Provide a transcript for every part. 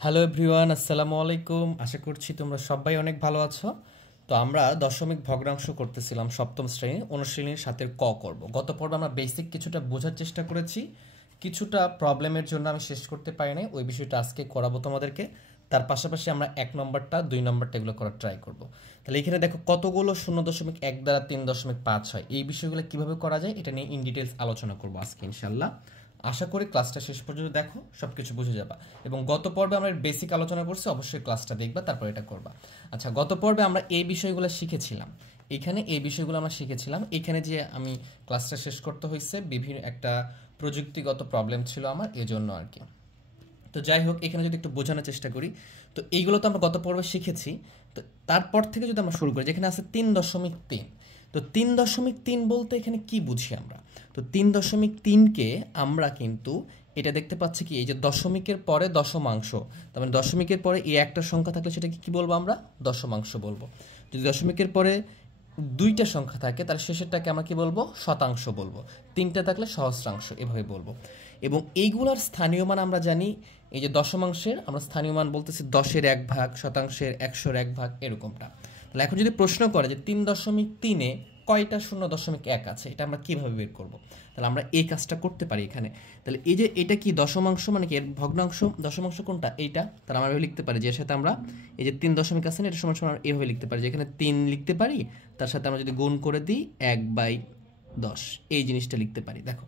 Hello everyone, আসসালামু আলাইকুম। আশা করছি তোমরা সবাই অনেক ভালো আছো। তো আমরা দশমিক ভগ্নাংশ করতেছিলাম সপ্তম শ্রেণী, অনুশীলনীর সাথে ক করব। গত পর্বে আমরা বেসিক কিছুটা বোঝার চেষ্টা করেছি, কিছুটা প্রবলেমের জন্য আমি শেষ করতে পারি নাই, ওই বিষয়টা আজকে করাবো তোমাদেরকে। তার পাশাপাশি আমরা 1 নম্বরটা 2 নম্বরটা এগুলো করার ট্রাই করব। তাহলে এখানে দেখো কতগুলো 0.1 দ্বারা 3.5 হয়, এই বিষয়গুলো কিভাবে করা যায় এটা নিয়ে ইন ডিটেলস আলোচনা করবো আজকে ইনশাল্লাহ। আশা করি ক্লাসটা শেষ পর্যন্ত দেখো, সবকিছু বুঝে যাবা। এবং গত পর্বে আমরা বেসিক আলোচনা করছি, অবশ্যই ক্লাসটা দেখবা, তারপর এটা করবা। আচ্ছা, গত পর্বে আমরা এই বিষয়গুলো শিখেছিলাম, এখানে এই বিষয়গুলো আমরা শিখেছিলাম। এখানে যে আমি ক্লাসটা শেষ করতে হয়েছে, বিভিন্ন একটা প্রযুক্তিগত প্রবলেম ছিল আমার, এজন্য আর কি। তো যাই হোক, এখানে যদি একটু বোঝানোর চেষ্টা করি, তো এইগুলো তো আমরা গত পর্বে শিখেছি। তো তারপর থেকে যদি আমরা শুরু করি, যেখানে আছে 3.3। তো 3.3 বলতে এখানে কি বুঝি আমরা? তো 3.3কে আমরা কিন্তু এটা দেখতে পাচ্ছি কি, এই যে দশমিকের পরে দশমাংশ, তার মানে দশমিকের পরে এই একটা সংখ্যা থাকলে সেটাকে কি বলবো আমরা? দশমাংশ বলবো। যদি দশমিকের পরে দুইটা সংখ্যা থাকে তাহলে শেষেরটাকে আমরা কি বলবো? শতাংশ বলবো। তিনটা থাকলে সহস্রাংশ, এভাবে বলবো। এবং এইগুলার স্থানীয় মান আমরা জানি, এই যে দশমাংশের আমরা স্থানীয় মান বলতেছি 10/1 শতাংশের 100/1, এরকমটা। তাহলে এখন যদি প্রশ্ন করে যে 3.3-এ কয়টা 0.1 আছে, এটা আমরা কিভাবে বের করব? তাহলে আমরা এই কাজটা করতে পারি এখানে। তাহলে এই যে এটা কি দশমাংশ, মানে কি এর ভগ্নাংশ? দশমাংশ কোনটা? এইটা। তাহলে আমরা এভাবে লিখতে পারি, যে এর সাথে আমরা এই যে 3 আছে না, এটা সমান সমান এভাবে লিখতে পারি, যে এখানে 3 লিখতে পারি, তার সাথে আমরা যদি গুণ করে দিই 1/10, এই জিনিসটা লিখতে পারি। দেখো,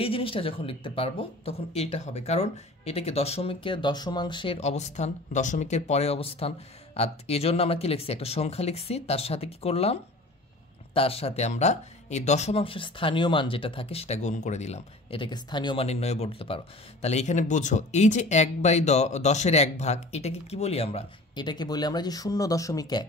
এই জিনিসটা যখন লিখতে পারবো তখন এইটা হবে, কারণ এটা কি দশমিকের দশমাংশের অবস্থান, দশমিকের পরে অবস্থান। আর এই জন্য আমরা কি লিখছি? একটা সংখ্যা লিখছি, তার সাথে কি করলাম? তার সাথে আমরা এই দশমাংশের স্থানীয় মান যেটা থাকে সেটা গুণ করে দিলাম, এটাকে স্থানীয় মান নির্ণয় বলতে পারো। তাহলে এখানে বুঝো, এই যে 1/10 এটাকে কি বলি আমরা? এটাকে বলি আমরা যে 0.1।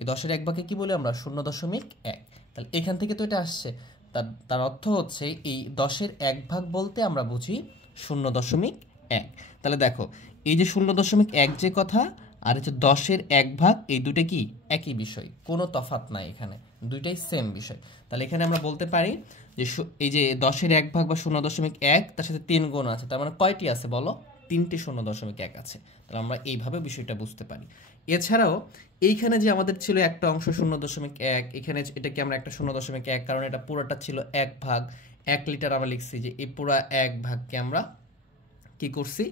এই 10/1 কি বলি আমরা? 0.1। তাহলে এখান থেকে তো এটা আসছে, তার তার অর্থ হচ্ছে এই 10/1 বলতে আমরা বুঝি 0.1। তাহলে দেখো, এই যে 0.1 যে কথা, আর হচ্ছে 10/1, এই দুটো কি একই বিষয়, কোনো তফাৎ নাই এখানে, দুইটাই সেম বিষয়। তাহলে এখানে আমরা বলতে পারি যে এই যে 10/1 বা 0.1, তার সাথে 3 গুণ আছে, তার মানে কয়টি আছে বলো? 3টি 0.1 আছে। তাহলে আমরা এইভাবে বিষয়টা বুঝতে পারি। এছাড়াও এইখানে যে আমাদের ছিল একটা অংশ 0.1, এখানে এটাকে আমরা একটা 0.1, কারণ এটা পুরোটা ছিল 1 ভাগ, 1 লিটার আমরা লিখছি, যে এই পুরো 1 ভাগকে আমরা কি করছি?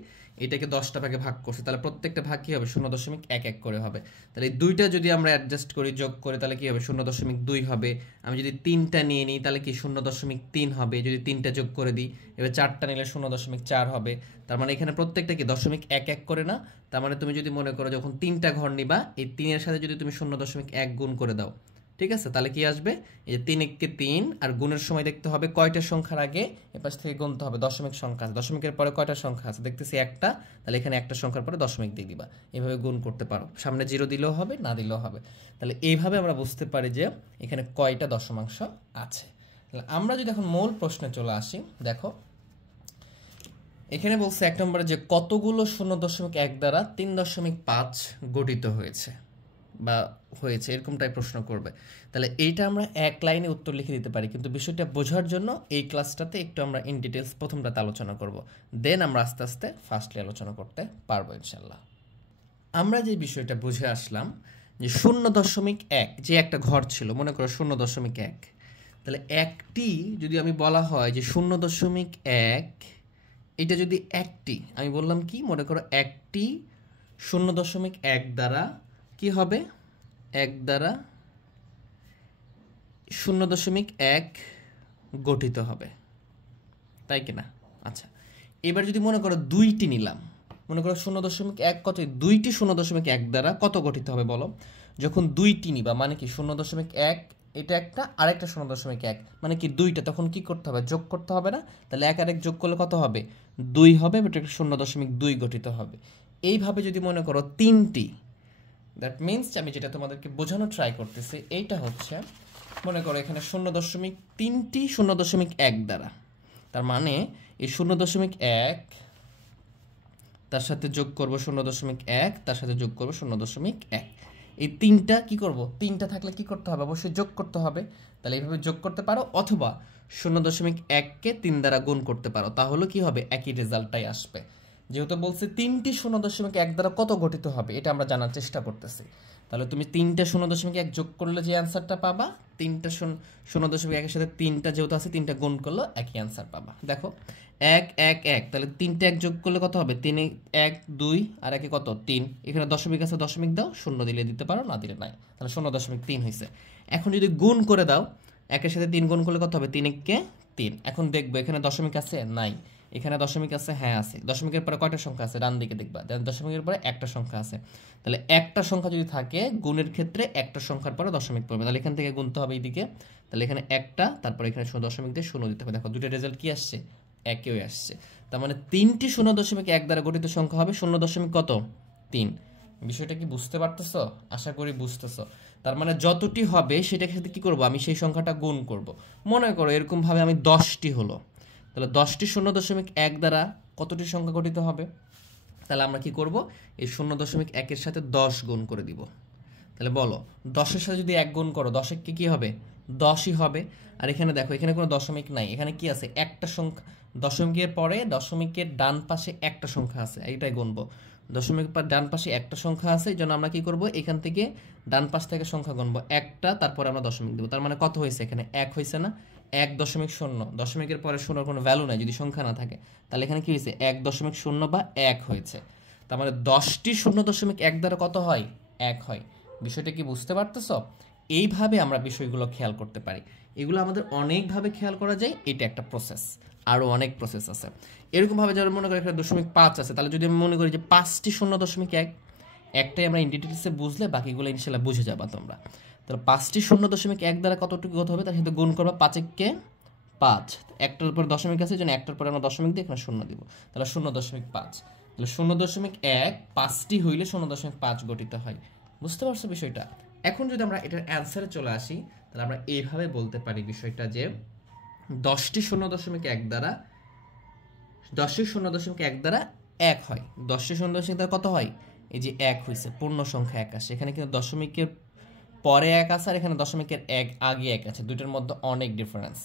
এটাকে 10টা ভাগে ভাগ করছি, তাহলে প্রত্যেকটা ভাগ কি হবে? 0.11 করে হবে। তাহলে এই দুইটা যদি আমরা অ্যাডজাস্ট করি, যোগ করে, তাহলে কি হবে? 0.2 হবে। আমি যদি 3টা নিয়ে নিই তাহলে কি 0.3 হবে, যদি 3টা যোগ করে দিই। এবার 4টা নিলে 0.4 হবে। তার মানে এখানে প্রত্যেকটা কি 0.11 করে না? তার মানে তুমি যদি মনে করো যখন 3টা ঘর নিবা, এই 3-এর সাথে যদি তুমি 0.1 গুণ করে দাও, ঠিক আছে, তাহলে কি আসবে? এই যে 3 আর গুণের সময় দেখতে হবে কয়টা সংখ্যার আগে, এপাশ থেকে গুনতে হবে দশমিক সংখ্যা আছে, দশমিকের পরে কয়টা সংখ্যা আছে দেখতেছি একটা, তাহলে এখানে একটা সংখ্যার পরে দশমিক দিয়ে দিবা। এভাবে গুণ করতে পারো, সামনে 0 দিলেও হবে, না দিলেও হবে। তাহলে এইভাবে আমরা বুঝতে পারি যে এখানে কয়টা দশমাংশ আছে। তাহলে আমরা যদি এখন মূল প্রশ্নে চলে আসি, দেখো এখানে বলছে 1 নম্বরে যে কতগুলো 0.1 দ্বারা 3.5 গঠিত হয়েছে বা হয়েছে, এরকমটাই প্রশ্ন করবে। তাহলে এইটা আমরা এক লাইনে উত্তর লিখে দিতে পারি, কিন্তু বিষয়টা বোঝার জন্য এই ক্লাসটাতে একটু আমরা ইন ডিটেলস প্রথমটাতে আলোচনা করব, দেন আমরা আস্তে আস্তে ফার্স্টলি আলোচনা করতে পারবো ইনশাল্লাহ। আমরা যে বিষয়টা বুঝে আসলাম যে 0.1 যে একটা ঘর ছিল, মনে করো 0.1, তাহলে একটি যদি আমি বলা হয় যে 0.1, এটা যদি একটি আমি বললাম কি, মনে করো একটি 0.1 দ্বারা কি হবে? 1 দ্বারা 0.1 গঠিত হবে, তাই কি না? আচ্ছা, এবার যদি মনে করো দুইটি নিলাম, মনে করো 0.1 কত, দুইটি 0.1 দ্বারা কত গঠিত হবে বলো? যখন দুইটি নিবা, মানে কি 0.1 এটা একটা, আরেকটা 0.1, মানে কি দুইটা, তখন কি করতে হবে? যোগ করতে হবে না? তাহলে 1 আর 1 যোগ করলে কত হবে? 2 হবে, এটা 0.2 গঠিত হবে। এইভাবে যদি মনে করো তিনটি, দ্যাট মিনস আমি যেটা তোমাদেরকে বোঝানোর ট্রাই করতেছি এইটা হচ্ছে, মনে করো এখানে 0.3টি 0.1 দ্বারা, তার মানে এই 0.1 তার সাথে যোগ করব 0.1, তার সাথে যোগ করব 0.1, এই তিনটা কি করব? তিনটা থাকলে কি করতে হবে? অবশ্যই যোগ করতে হবে। তাহলে এইভাবে যোগ করতে পারো, অথবা 0.1কে 3 দ্বারা গুণ করতে পারো, তাহলে কি হবে? একই রেজাল্টটাই আসবে। যেহেতু বলছে 3টি 0.1 দ্বারা কত গঠিত হবে এটা আমরা জানার চেষ্টা করতেছি। তাহলে তুমি 3টা 0.1 যোগ করলে যে অ্যান্সারটা পাবা, 3টা 0.1 সাথে 3টা যেহেতু আছে 3টা গুণ করলে একই অ্যান্সার পাবা। দেখো 1 1 1, তাহলে 3টা 1 যোগ করলে কত হবে? 3 1 2 আর 1 কত? 3। এখানে দশমিক আছে, দশমিক দাও, শূন্য দিলে দিতে পারো, না দিলে নাই। তাহলে 0.3 হয়েছে। এখন যদি গুণ করে দাও, 1-এর সাথে 3 গুণ করলে কত হবে? 3 1 কে 3। এখন দেখবো এখানে দশমিক আছে, নাই। এখানে দশমিক আছে, হ্যাঁ আছে। দশমিকের পরে কয়টা সংখ্যা আছে? ডান দিকে দেখবা, দশমিকের পরে একটা সংখ্যা আছে। তাহলে একটা সংখ্যা যদি থাকে গুণের ক্ষেত্রে একটা সংখ্যার পরে দশমিক পড়বে, তাহলে এখান থেকে গুনতে হবে এইদিকে। তাহলে এখানে একটা, তারপর এখানে দশমিক দিয়ে শূন্য দিতে হবে। দেখো দুটো রেজাল্ট কি আসছে? একই আসছে। তার মানে 3টি 0.1 দ্বারা গঠিত সংখ্যা হবে 0. কত? 3। বিষয়টা কি বুঝতে পারতেছো? আশা করি বুঝতেছো। তার মানে যতটি হবে সেটার সাথে কি করব? আমি সেই সংখ্যাটা গুণ করব। মনে করো এরকম ভাবে আমি 10টি হলো, তাহলে 10টি 0.1 দ্বারা কতটি সংখ্যা গঠিত হবে? তাহলে আমরা কি করব? এই 0.1 সাথে 10 গুণ করে দিব। তাহলে বলো 10-এর সাথে যদি 1 গুণ করো 10 কি হবে? 10ই হবে। আর এখানে দেখো এখানে কোনো দশমিক নাই, এখানে কি আছে? একটা সংখ্যা। দশমিকের পরে দশমিকের ডান পাশে একটা সংখ্যা আছে, এইটাই গুনবো। দশমিকের পর ডান পাশে একটা সংখ্যা আছে, এই জন্য আমরা কি করব? এখান থেকে ডান পাশ থেকে সংখ্যা গুনবো একটা, তারপরে আমরা দশমিক দেবো। তার মানে কত হয়েছে? এখানে 1 হয়েছে না? 1.0। দশমিকের পরে শূন্যর কোনো ভ্যালু নাই যদি সংখ্যা না থাকে, তাহলে এখানে কি হয়েছে? 1.0 বা 1 হয়েছে। তার মানে 10টি 0.1 দ্বারা কত হয়? 1 হয়। বিষয়টা কি বুঝতে পারতেছো? এইভাবে আমরা বিষয়গুলো খেয়াল করতে পারি। এগুলো আমাদের অনেকভাবে খেয়াল করা যায়, এটা একটা প্রসেস। আরও অনেক প্রসেস আছে। এরকমভাবে যারা মনে করি একটা 0.5 আছে, তাহলে যদি আমি মনে করি যে 5টি 0.1, একটাই আমরা ইন ডিটেলসে বুঝলে বাকিগুলো ইনশাল্লাহ বুঝে যাবা তোমরা। তাহলে 5টি 0.1 দ্বারা কতটুকু কত হবে? তার সাথে গুণ করবা 5 5, একটার উপর দশমিক আছে, জন্য একটার পরে আমরা দশমিক দিয়ে এখানে শূন্য দিব। তাহলে 0.5। তাহলে 0.1 5টি হইলে 0.5 গঠিত হয়। বুঝতে পারছো বিষয়টা? এখন যদি আমরা এটার অ্যান্সারে চলে আসি, তাহলে আমরা এইভাবে বলতে পারি বিষয়টা যে 10টি 0.1 দ্বারা 10টি 0.1 দ্বারা 1 হয়। 10টি 0.1 দ্বারা কত হয়? এই যে 1 হয়েছে, পূর্ণ সংখ্যা 1 আসে। এখানে কিন্তু দশমিকের পরে 1 আছে, আর এখানে দশমিকের আগে 1 আছে। দুইটার মধ্যে অনেক ডিফারেন্স।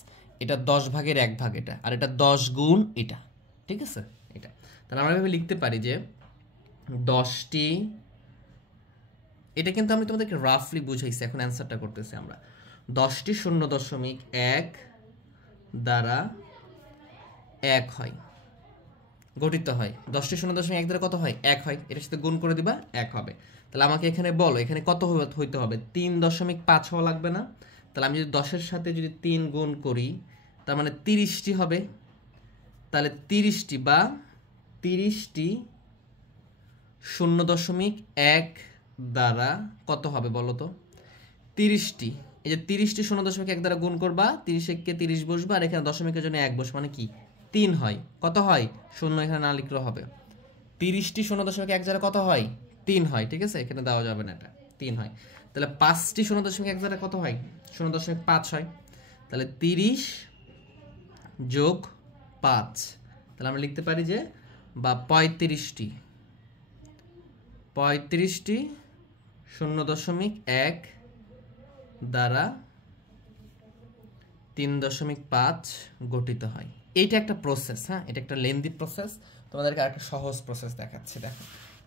এটা 10 ভাগের 1 ভাগ এটা, আর এটা 10 গুণ এটা। ঠিক আছে? এটা তাহলে আমরা এভাবে লিখতে পারি যে 10টি, এটা কিন্তু আমি তোমাদেরকে রাফলি বুঝাইছি, এখন অ্যান্সারটা করতেছি আমরা। 10টি 0.1 দ্বারা 1 হয়, গঠিত হয়। 10টি 0.1 দ্বারা কত হয়? 1 হয়। এটার সাথে গুণ করে দিবা, 1 হবে। তাহলে আমাকে এখানে বলো এখানে কত হইতে হবে? 3.5 হওয়া লাগবে না? তাহলে আমি যদি 10-এর সাথে যদি 3 গুণ করি, তার মানে 30টি হবে। তাহলে 30টি বা 30টি 0.1 দ্বারা কত হবে বলো তো? 30টি, এই যে 30টি 0.1 দ্বারা গুণ করবা, 30-কে 30 বসবা, আর এখানে দশমিকের জন্য 1 বসবে, মানে কি 3 হয়। কত হয়? শূন্য এখানে না লিখলেও হবে। 30টি 0.1 দ্বারা কত হয়? 3 হয়। ঠিক আছে? এখানে দেওয়া যাবে না, এটা 3 হয়। তাহলে 5টি 0.1 দ্বারা কত হয়? 0.5 হয়। তাহলে 30 যোগ 5, তাহলে আমরা লিখতে পারি যে বা 35টি 0.1 দ্বারা 3.5 গঠিত হয়। এইটা একটা প্রসেস। হ্যাঁ, এটা একটা লেন্দি প্রসেস। তোমাদেরকে আরেকটা সহজ প্রসেস দেখাচ্ছি। দেখো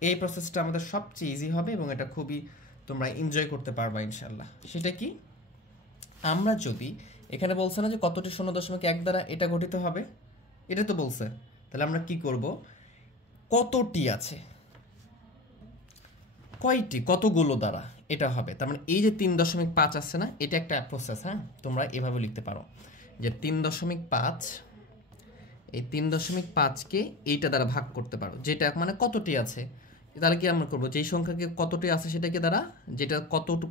এই প্রসেসটা আমাদের সবচেয়ে ইজি হবে এবং এটা খুবই তোমরা এনজয় করতে পারবা ইনশাল্লাহ। সেটা কি? আমরা যদি এখানে বলছে না যে কতটি 0.1 দ্বারা এটা গঠিত হবে, এটা তো বলছে। তাহলে আমরা কি করব? কতটি আছে, কয়টি, কতগুলো দ্বারা এটা হবে। তার মানে এই যে 3.5 আছে না, এটা একটা প্রসেস। হ্যাঁ, তোমরা এভাবে লিখতে পারো যে 3.5, এই 3.5কে এইটা দ্বারা ভাগ করতে পারো, যেটা মানে কতটি আছে। তাহলে কি আমরা করবো? যেই সংখ্যাকে কতটি আছে সেটাকে দ্বারা, যেটা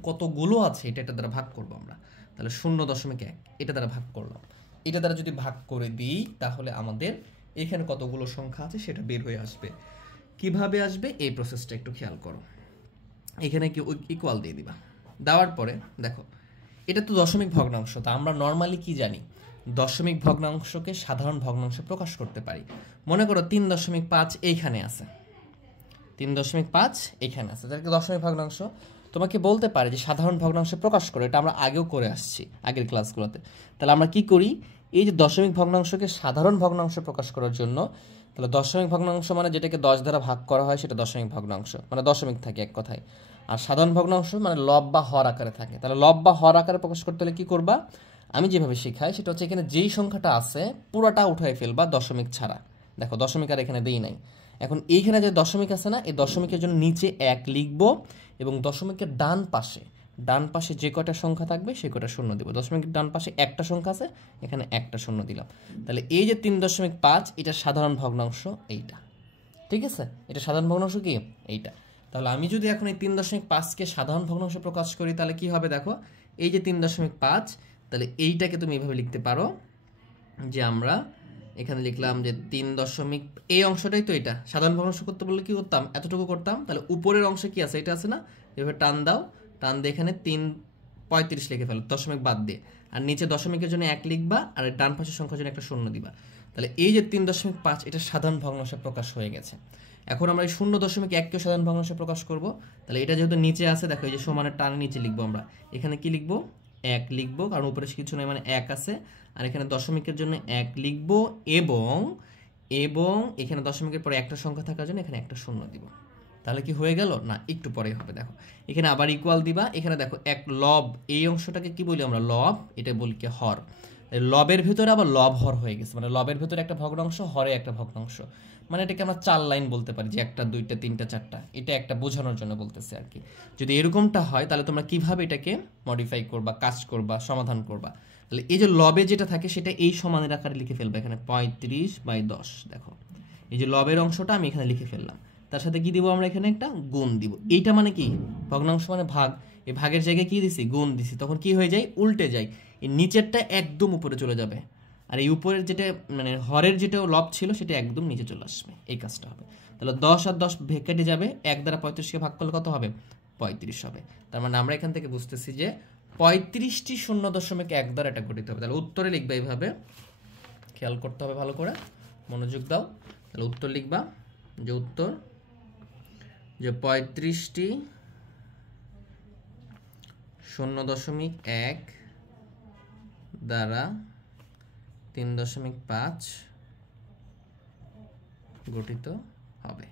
কতগুলো আছে এটা দ্বারা ভাগ করবো আমরা। তাহলে 0.1 এটা দ্বারা ভাগ করলাম। এটা দ্বারা যদি ভাগ করে দিই তাহলে আমাদের এখানে কতগুলো সংখ্যা আছে সেটা বের হয়ে আসবে। কিভাবে আসবে এই প্রসেসটা একটু খেয়াল করো। এখানে কি ইকুয়াল দিয়ে দিবা, দেওয়ার পরে দেখো এটা তো দশমিক ভগ্নাংশ। তা আমরা নর্মালি কি জানি? দশমিক ভগ্নাংশকে সাধারণ ভগ্নাংশে প্রকাশ করতে পারি। মনে করো 3.5 এইখানে আছে, 3.5 এখানে আছে, যাকে দশমিক ভগ্নাংশ। তোমাকে বলতে পারে যে সাধারণ ভগ্নাংশে প্রকাশ করে, এটা আমরা আগেও করে আসছি আগের ক্লাসগুলোতে। তাহলে আমরা কি করি? এই যে দশমিক ভগ্নাংশকে সাধারণ ভগ্নাংশে প্রকাশ করার জন্য তাহলে দশমিক ভগ্নাংশ মানে যেটাকে 10 দ্বারা ভাগ করা হয় সেটা দশমিক ভগ্নাংশ, মানে দশমিক থাকে এক কথায়। আর সাধারণ ভগ্নাংশ মানে লব বা হর আকারে থাকে। তাহলে লব বা হর আকারে প্রকাশ করতে হলে কি করবা, আমি যেভাবে শেখাই সেটা হচ্ছে এখানে যেই সংখ্যাটা আছে পুরোটা উঠাই ফেলবা দশমিক ছাড়া। দেখো দশমিক আর এখানে দেই নাই। এখন এইখানে যে দশমিক আছে না, এই দশমিকের জন্য নিচে 1 লিখবো এবং দশমিকের ডান পাশে যে কয়টা সংখ্যা থাকবে সে কয়টা শূন্য দিব। দশমিকের ডান পাশে একটা সংখ্যা আছে, এখানে একটা শূন্য দিলাম। তাহলে এই যে 3.5 এটা সাধারণ ভগ্নাংশ এইটা, ঠিক আছে? এটা সাধারণ ভগ্নাংশ কি এইটা। তাহলে আমি যদি এখন এই 3.5কে সাধারণ ভগ্নাংশে প্রকাশ করি তাহলে কি হবে দেখো, এই যে 3.5, তাহলে এইটাকে তুমি এইভাবে লিখতে পারো যে আমরা এখানে লিখলাম যে 3 এই অংশটাই তো এটা সাধারণ ভগ্নাংশ করতে বললে কি করতাম, এতটুকু করতাম। তাহলে উপরের অংশে কি আছে, এটা আছে না, এভাবে টান দাও, টান দিয়ে এখানে 3.35 লিখে ফেলো দশমিক বাদ দিয়ে। আর নিচে দশমিকের জন্য 1 লিখবা আর ডান পাশের সংখ্যার জন্য একটা শূন্য দিবা। তাহলে এই যে 3.5 এটা সাধারণ ভগ্নাংশে প্রকাশ হয়ে গেছে। এখন আমরা এই 0.1কেও সাধারণ ভগ্নাংশে প্রকাশ করব। তাহলে এটা যেহেতু নিচে আছে, দেখো এই যে সমানের টানের নিচে লিখবো আমরা, এখানে কি লিখবো 1 লিখবো, কারণ উপরে কিছু নেই মানে 1 আছে। আর এখানে দশমিকের জন্য 1 লিখবো এবং এখানে দশমিকের পরে একটা সংখ্যা থাকার জন্য এখানে একটা শূন্য দিব। তাহলে কি হয়ে গেল না, একটু পরে হবে। দেখো এখানে আবার ইকুয়াল দিবা, এখানে দেখো এক লব, এই অংশটাকে কি বলি আমরা লব, এটা বলি কি হর। লবের ভিতরে আবার লব হর হয়ে গেছে, মানে লবের ভিতরে একটা ভগ্নাংশ, হরে একটা ভগ্নাংশ, মানে এটাকে আমরা 4 লাইন বলতে পারি যে 1টা 2টা 3টা 4টা, এটা একটা বোঝানোর জন্য বলতেছে আর কি। যদি এরকমটা হয় তাহলে তোমরা কিভাবে এটাকে মডিফাই করবা, কাজ করবা, সমাধান করবা। তাহলে এই যে লবে যেটা থাকে সেটা এই সমানের আকারে লিখে ফেলবা, এখানে 35/10। দেখো এই যে লবের অংশটা আমি এখানে লিখে ফেললাম, তার সাথে কি দিব আমরা এখানে একটা গুণ দিব। এইটা মানে কি, ভগ্নাংশ মানে ভাগ, এই ভাগের জায়গায় কি দিছি, গুণ দিছি। তখন কি হয়ে যায়, উল্টে যায়, এই নিচেরটা একদম উপরে চলে যাবে আর এই উপরের যেটা মানে হরের যেটা লব ছিল সেটা একদম নিচে চলে আসবে, এই কাজটা হবে। তাহলে 10 আর 10 কেটে যাবে, 1 দ্বারা 35কে ভাগ করলে কত হবে, 35 হবে। তার মানে আমরা এখান থেকে বুঝতেছি যে 35টি 0.1 দ্বারা এটা গঠিত হবে। তাহলে উত্তরে লিখবা এইভাবে, খেয়াল করতে হবে ভালো করে, মনোযোগ দাও। তাহলে উত্তর লিখবা যে উত্তর যে 35টি 0.1 দ্বারা 3.5 গঠিত হবে।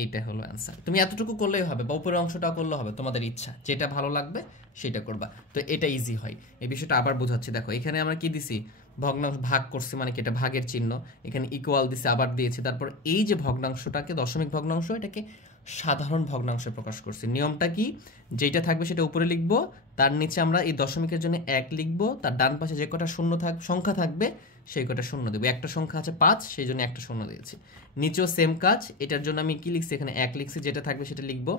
এইটা হলো অ্যান্সার। তুমি এতটুকু করলেই হবে বা উপরের অংশটা করলে হবে, তোমাদের ইচ্ছা, যেটা ভালো লাগবে সেটা করবা। তো এটা ইজি হয়। এই বিষয়টা আবার বোঝাচ্ছি, দেখো এখানে আমরা কি দিছি, ভগ্নাংশ ভাগ করছি মানে কি এটা ভাগের চিহ্ন, এখানে ইকুয়াল দিছি আবার দিয়েছি, তারপর এই যে ভগ্নাংশটাকে দশমিক ভগ্নাংশ এটাকে সাধারণ ভগ্নাংশে প্রকাশ করছি। নিয়মটা কি, যেটা থাকবে সেটা উপরে লিখবো, তার নিচে আমরা এই দশমিকের জন্য 1 লিখবো, তার ডান পাশে যে কটা শূন্য সংখ্যা থাকবে সেই কটা শূন্য দেবো। একটা সংখ্যা আছে 5, সেই জন্য একটা শূন্য দিয়েছি। নিচেও সেম কাজ, এটার জন্য আমি কি লিখছি, এখানে 1 লিখছি, যেটা থাকবে সেটা লিখবো।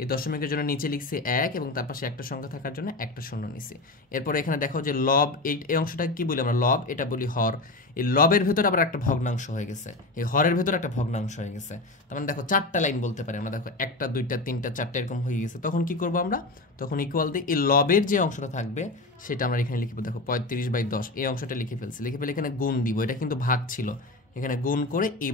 এই দশমিকের জন্য নিচে লিখছি 1 এবং তার পাশে একটা সংখ্যা থাকার জন্য একটা শূন্য নিছি। এরপরে এখানে দেখো যে লব, এই অংশটা কি বলি আমরা লব, এটা বলি হর। এই লবের ভেতরে আবার একটা ভগ্নাংশ হয়ে গেছে, এই হরের ভেতরে একটা ভগ্নাংশ হয়ে গেছে। তার মানে দেখো 4টা লাইন বলতে পারি আমরা, দেখো 1টা 2টা 3টা 4টা এরকম হয়ে গেছে। তখন কি করবো আমরা, তখন ইকুয়াল দিয়ে এই লবের যে অংশটা থাকবে সেটা আমরা এখানে লিখবো। দেখো 35/10 এই অংশটা লিখে ফেলছি, লিখে ফেলে এখানে গুণ দিব, এটা কিন্তু ভাগ ছিল, এখানে গুণ করে এই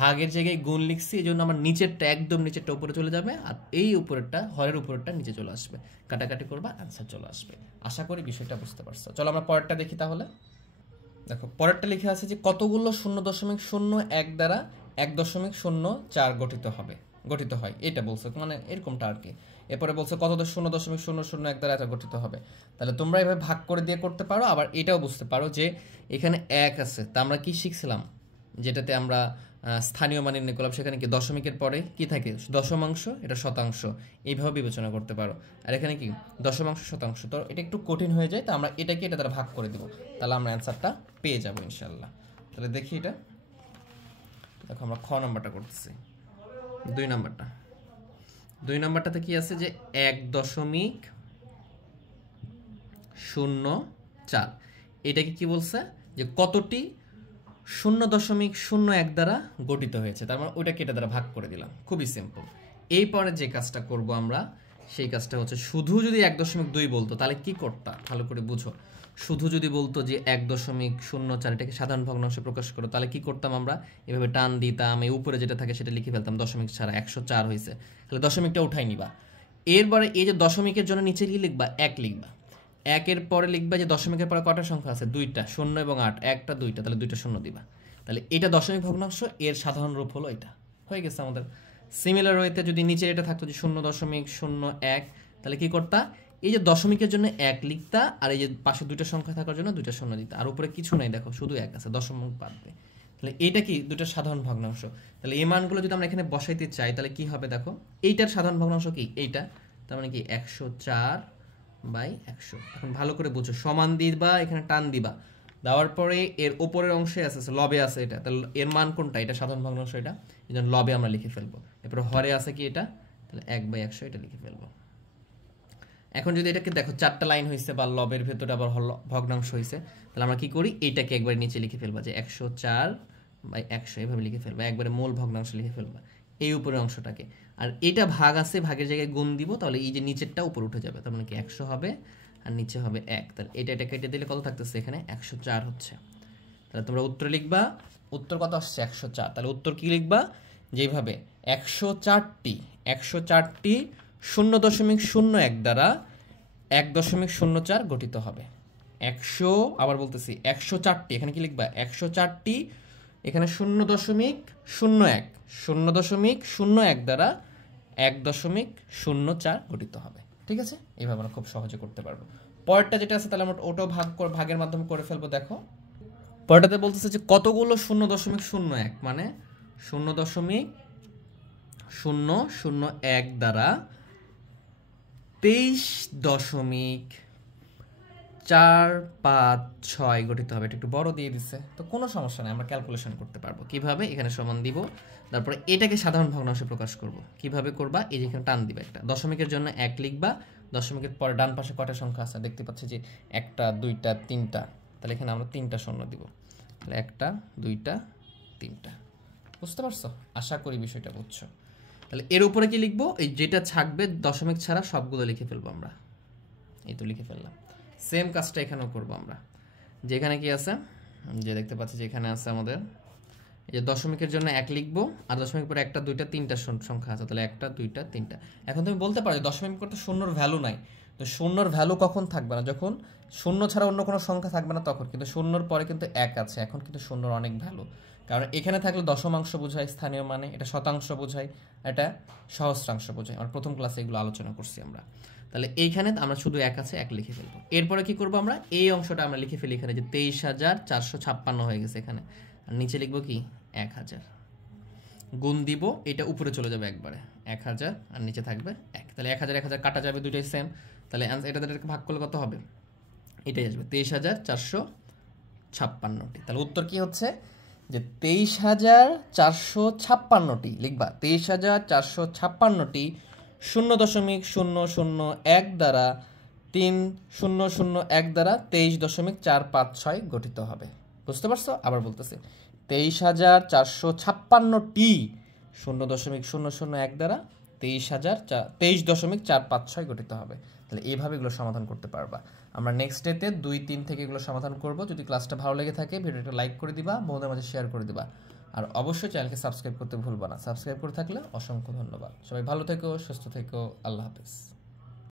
ভাগের জায়গায় গুণ লিখছি, এই জন্য আমার নিচেরটা একদম নিচেরটা উপরে চলে যাবে আর এই উপরেরটা হরের উপরেরটা নিচে চলে আসবে। কাটাকাটি করবা, আনসার চলে আসবে। আশা করি বিষয়টা বুঝতে পারছো। চলো আমরা পরেরটা দেখি তাহলে। দেখো পরেরটা লিখে আছে যে কতগুলো 0.01 দ্বারা 1.04 গঠিত হয়, এটা বলছে, মানে এরকমটা আর কি। এরপরে বলছে কত 0.001 দ্বারা এটা গঠিত হবে। তাহলে তোমরা এভাবে ভাগ করে দিয়ে করতে পারো। আবার এটাও বুঝতে পারো যে এখানে 1 আছে, তা আমরা কি শিখছিলাম, যেটাতে আমরা স্থানীয় মান নির্ণয় করলাম, সেখানে কি দশমিকের পরে কি থাকে, দশমাংশ, এটা শতাংশ, এইভাবে বিবেচনা করতে পারো। আর এখানে কি দশমাংশ শতাংশ, তো এটা একটু কঠিন হয়ে যায়, তো আমরা এটাকে এটা দ্বারা ভাগ করে দেব, তাহলে আমরা অ্যান্সারটা পেয়ে যাবো ইনশাল্লাহ। তাহলে দেখি এটা, দেখো আমরা খ নাম্বারটা করতেছি। 2 নাম্বারটাতে কি আছে যে 1.04, এটাকে কি বলছে যে কতটি 0.01 দ্বারা গঠিত হয়েছে, তার মানে ওইটাকে এটা দ্বারা ভাগ করে দিলাম, খুবই সিম্পল। এই পরে যে কাজটা করব আমরা, সেই কাজটা হচ্ছে শুধু যদি 1.2 বলতো তাহলে কি করতাম, ভালো করে বুঝো। শুধু যদি বলতো যে 1.04 এটাকে সাধারণ ভগ্নাংশে প্রকাশ করো, তাহলে কি করতাম আমরা, এভাবে টান দিতাম, এই উপরে যেটা থাকে সেটা লিখে ফেলতাম, দশমিক ছাড়া 104 হয়েছে, তাহলে দশমিকটা উঠাই নিবা। এরপরে এই যে দশমিকের জন্য নিচে কি লিখবা, 1 লিখবা। 1 এর পরে লিখবা যে দশমিকের পরে কটা সংখ্যা আছে, 2টা, 0 এবং 8, 1টা 2টা, তাহলে 2টা শূন্য দিবা। তাহলে এটা দশমিক ভগ্নাংশ, এর সাধারণ রূপ হলো এটা, হয়ে গেছে আমাদের। সিমিলার ওয়েতে যদি নিচে এটা থাকতো যে 0.01, তাহলে কি করতা, এই যে দশমিকের জন্য 1 লিখতা, আর এই যে পাশে দুইটা সংখ্যা থাকার জন্য দুইটা শূন্য দিতা, আর উপরে কিছু নাই, দেখো শুধু 1 আছে, দশমিক বাদ দিয়ে। তাহলে এইটা কি দুটো সাধারণ ভগ্নাংশ। তাহলে এই মানগুলো যদি আমরা এখানে বসাইতে চাই তাহলে কি হবে, দেখো এইটার সাধারণ ভগ্নাংশ কি এইটা, তার মানে কি 104/100। এখন ভালো করে বুঝো, সমান দিবা, এখানে টান দিবা, দেওয়ার পরে এর উপরের অংশে আছে লবে আছে এটা, তাহলে এর মান কোনটা, এটা সাধারণ ভগ্নাংশ, এটা এই জন্য লবে আমরা লিখে ফেলবো। এরপরে হরে আছে কি এটা, তাহলে 1/100 এটা লিখে ফেলবো। এখন যদি এটাকে দেখো 4টা লাইন হয়েছে বা লবের ভেতরে আবার ভগ্নাংশ হয়েছে, তাহলে আমরা কি করি, এইটাকে একবারে নিচে লিখে ফেলবা যে 104/100 এভাবে লিখে ফেলবা, একবারে মূল ভগ্নাংশ লিখে ফেলবা এই উপরের অংশটাকে। আর এটা ভাগ আছে, ভাগের জায়গায় গুণ দিব, তাহলে এই যে নিচেরটা উপরে উঠে যাবে, তার মানে কি 100 হবে আর নিচে হবে 1। তাহলে এটা কেটে দিলে কত থাকতেছে, এখানে 104 হচ্ছে। তাহলে তোমরা উত্তর লিখবা, উত্তর কত আসছে 104। তাহলে উত্তর কি লিখবা, যেভাবে 104টি 0.01 দ্বারা 1.04 গঠিত হবে। 100, আবার বলতেছি 104টি, এখানে কি লিখবা 104টি, এখানে 0.01 দ্বারা 1.04 গঠিত হবে। ঠিক আছে, এইভাবে আমরা খুব সহজে করতে পারবো। পরেরটা যেটা আছে, তাহলে আমরা ওটাও ভাগের মাধ্যমে করে ফেলবো। দেখো পরেরটাতে বলতেছে যে কতগুলো 0.01, মানে 0.001 দ্বারা 23.456 গঠিত হবে। এটা একটু বড় দিয়ে দিচ্ছে, তো কোনো সমস্যা নেই, আমরা ক্যালকুলেশন করতে পারবো। কিভাবে, এখানে সমান দিব, তারপরে এটাকে সাধারণ ভগ্নাংশে প্রকাশ করব। কিভাবে করবা, এই যে এখানে টান দিবা, একটা দশমিকের জন্য 1 লিখবা, দশমিকের পরে ডান পাশে কয়টা সংখ্যা আছে দেখতে পাচ্ছি যে 1টা 2টা 3টা, তাহলে এখানে আমরা 3টা শূন্য দিব, তাহলে 1টা 2টা 3টা। বুঝতে পারছো, আশা করি বিষয়টা বুঝছো। তাহলে এর উপরে কি লিখবো, এই যেটা থাকবে দশমিক ছাড়া সবগুলো লিখে ফেলবো আমরা, এই তো লিখে ফেললাম। সেম কাজটা এখানেও করবো আমরা, যেখানে কি আছে, যে দেখতে পাচ্ছি যে এখানে আছে আমাদের এই যে দশমিকের জন্য 1 লিখবো, আর দশমিক পরে 1টা 2টা 3টা সংখ্যা আছে, তাহলে 1টা 2টা 3টা। এখন তুমি বলতে পারো দশমিক করতে শূন্যর ভ্যালু নাই, তো শূন্যর ভ্যালু কখন থাকবে না, যখন শূন্য ছাড়া অন্য কোনো সংখ্যা থাকবে না তখন। কিন্তু শূন্যর পরে কিন্তু 1 আছে, এখন কিন্তু শূন্যর অনেক ভ্যালু, কারণ এখানে থাকলে দশমাংশ বোঝায় স্থানীয় মানে, এটা শতাংশ বোঝায়, এটা সহস্রাংশ বোঝায়। আমরা প্রথম ক্লাসে এগুলো আলোচনা করছি আমরা। তাহলে এইখানে আমরা শুধু 1 আছে, 1 লিখে ফেলবো। এরপরে কি করবো, আমরা এই অংশটা আমরা লিখে ফেলি এখানে যে 23,456 হয়ে গেছে এখানে, আর নিচে লিখবো কি 1000, গুণ দিব, এটা উপরে চলে যাবে একবারে 1000, আর নিচে থাকবে 1। তাহলে 1000 1000 কাটা যাবে, দুইটাই সেম। তাহলে এটাকে ভাগ করলে কত হবে, এটাই আসবে 23,456টি। তাহলে উত্তর কি হচ্ছে যে 23,456টি লিখবা, 23,456টি 0.001 দ্বারা 3001 দ্বারা 23.456 গঠিত হবে। বুঝতে পারছো, আবার বলতেছে 23,456টি 0.001 দ্বারা 23.456 গঠিত হবে। তাহলে এইভাবে এগুলো সমাধান করতে পারবা। আমরা নেক্সট ডেতে 2, 3 থেকে এগুলো সমাধান করব। যদি ক্লাসটা ভালো লেগে থাকে ভিডিওটা লাইক করে দিবা, বন্ধুদের মাঝে শেয়ার করে দিবা, আর অবশ্যই চ্যানেলকে সাবস্ক্রাইব করতে ভুলবা না। সাবস্ক্রাইব করে থাকলে অসংখ্য ধন্যবাদ। সবাই ভালো থেকো, সুস্থ থেকো, আল্লাহ হাফেজ।